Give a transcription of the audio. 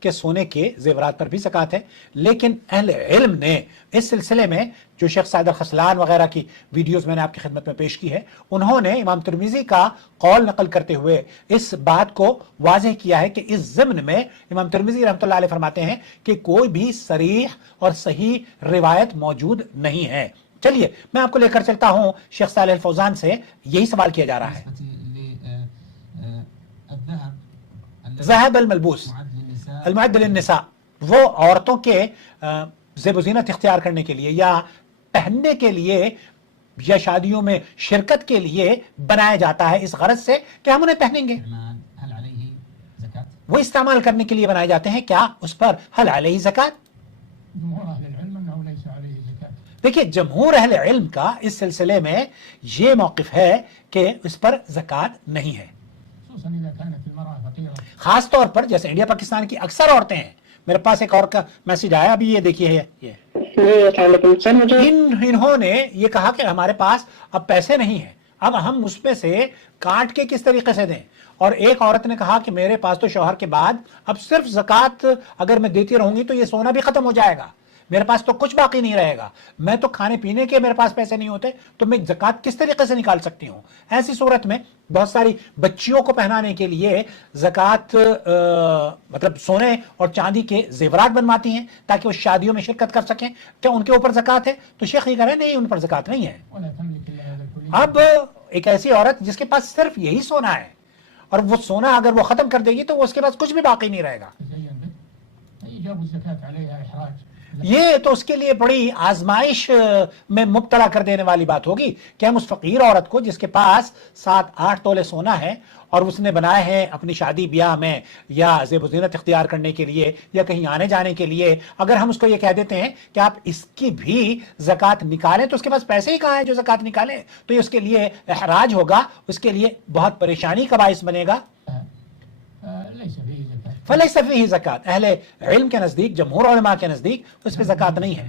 کہ سونے کے زیورات پر بھی زکوٰۃ ہے، لیکن اہل علم نے اس سلسلے میں جو شیخ سعد الخسلان وغیرہ کی ویڈیوز میں نے آپ کی خدمت میں پیش کی ہے، انہوں نے امام ترمذی کا قول نقل کرتے ہوئے اس بات کو واضح کیا ہے کہ اس ضمن میں امام ترمذی رحمۃ اللہ علیہ فرماتے ہیں کہ کوئی بھی صریح اور صحیح روایت موجود نہیں ہے۔ چلیے میں آپ کو لے کر چلتا ہوں شیخ صالح الفوزان سے، یہی سوال کیا جا رہا ہے۔ ذهب الملبوس المعد للنساء، وہ عورتوں کے زیب و زینت اختیار کرنے کے لیے یا پہننے کے لیے یا شادیوں میں شرکت کے لیے بنایا جاتا ہے اس غرض سے کہ ہم انہیں پہنیں گے، وہ استعمال کرنے کے لیے بنائے جاتے ہیں، کیا اس پر حل علیہ زکوٰۃ؟ دیکھیے جمہور اہل علم کا اس سلسلے میں یہ موقف ہے کہ اس پر زکوٰۃ نہیں ہے، خاص طور پر جیسے انڈیا پاکستان کی اکثر عورتیں ہیں۔ میرے پاس ایک اور کا میسیج آیا ابھی، یہ دیکھیے، یہ انہوں نے یہ کہا کہ ہمارے پاس اب پیسے نہیں ہیں، اب ہم اس میں سے کاٹ کے کس طریقے سے دیں؟ اور ایک عورت نے کہا کہ میرے پاس تو شوہر کے بعد اب صرف زکوٰۃ اگر میں دیتی رہوں گی تو یہ سونا بھی ختم ہو جائے گا، میرے پاس تو کچھ باقی نہیں رہے گا، میں تو کھانے پینے کے میرے پاس پیسے نہیں ہوتے، تو میں زکوٰۃ کس طریقے سے نکال سکتی ہوں؟ ایسی صورت میں بہت ساری بچیوں کو پہنانے کے لیے زکوٰۃ مطلب سونے اور چاندی کے زیورات بنواتی ہیں تاکہ وہ شادیوں میں شرکت کر سکیں، کیا ان کے اوپر زکوٰۃ ہے؟ تو شیخ یہ کہہ رہے ہیں نہیں، ان پر زکوٰۃ نہیں ہے۔ اب ایک ایسی عورت جس کے پاس صرف یہی سونا ہے اور وہ سونا اگر وہ ختم کر دے گی تو وہ اس کے پاس کچھ بھی باقی نہیں رہے گا، یہ تو اس کے لیے بڑی آزمائش میں مبتلا کر دینے والی بات ہوگی کہ ہم اس فقیر عورت کو جس کے پاس 7-8 تولے سونا ہے اور اس نے بنائے ہیں اپنی شادی بیاہ میں یا زیب و زینت اختیار کرنے کے لیے یا کہیں آنے جانے کے لیے، اگر ہم اس کو یہ کہہ دیتے ہیں کہ آپ اس کی بھی زکوٰۃ نکالیں تو اس کے پاس پیسے ہی کہاں ہیں جو زکوٰۃ نکالیں؟ تو یہ اس کے لیے احراج ہوگا، اس کے لیے بہت پریشانی کا باعث بنے گا۔ فلیس فیہ زکوٰۃ، اہل علم کے نزدیک، جمہور علماء کے نزدیک اس پہ زکوٰۃ نہیں ہے۔